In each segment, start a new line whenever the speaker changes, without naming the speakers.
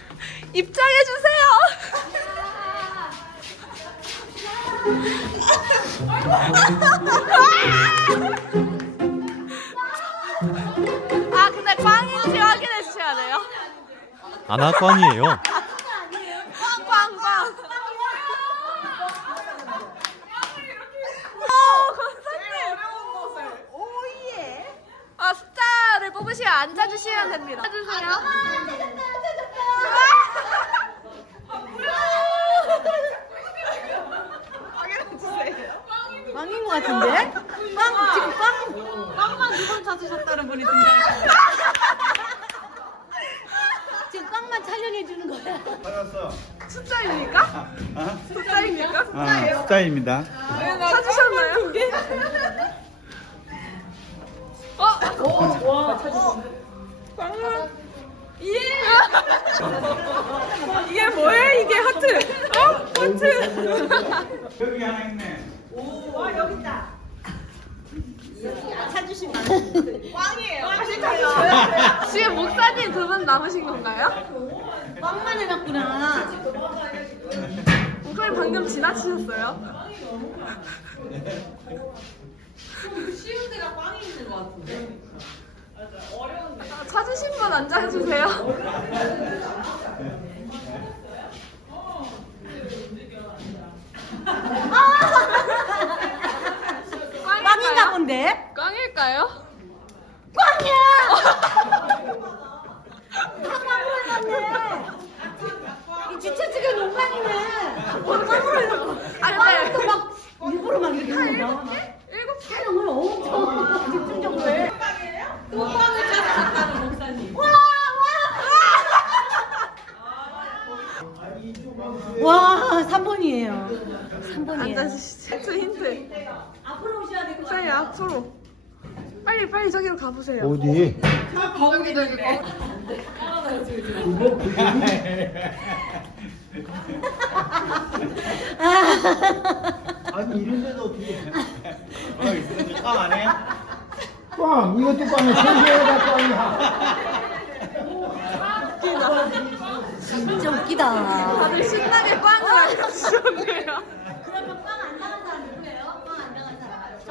입장해주세요. 아 근데 꽝인지 확인해 주셔야 돼요.
아나꽝이에요.
꽝꽝꽝. 아 숫자를 뽑으시면 앉아주시면 됩니다. 앉아주세요.
빵인 것 같은데? 빵 지금 빵만 2번 찾으셨다는 분이 등장했어요. 지금 빵만 촬영해 주는 거야.
받았어.
숫자입니까? 숫자입니까?
숫자입니다.
찾으셨나요? 이게 뭐예요? 이게 하트. 하트.
여기 하나 있네.
지금 목사님 두 분 남으신 건가요?
빵만 해놨구나.
목사님 방금 지나치셨어요?
쉬운 데가 꽝이 있는 것 같은데.
아, 찾으신 분 앉아주세요.
빵인가 본데?
꽝일까요?
이 주최 측의 농광이네. 빵으로 해놓고.
아니
빵을 또
근데
막 일부러 막 이렇게 한다.
일곱 개?
촬영을 엄청 집중적으로 해.
또 꽝을 찾으셨다는 목사님.
와, 3번이에요. 3번이에요.
앉아주시죠. 저 힌트.
앞으로 오셔야 될 것
목사님
같아요.
앞으로. 빨리 저기로 가보세요.
어디?
거기도 여기 거.
아니 이런데도 어떻게? 꽝안 해? 꽝 이것도 꽝이야. 세계가 꽝이야.
진짜 웃기다.
다들 신나게 꽝을 알려주셨네요.
그러면 빵 안 나간 사람 누구예요? 빵 안 나간 사람.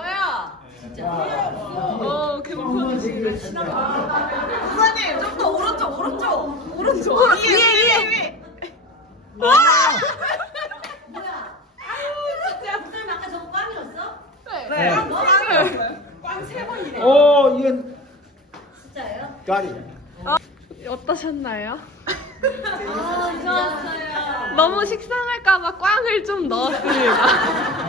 저요.
금손이시네.
목사님 좀 더 오른쪽.
위에.
뭐야? 아유, 목사님 아까 저거 빵이었어?
네.
꽝세 번이네.
이건
진짜예요?
까리.
어떠셨나요?
아, 좋았어요.
너무 식상할까봐 꽝을 좀 넣었습니다.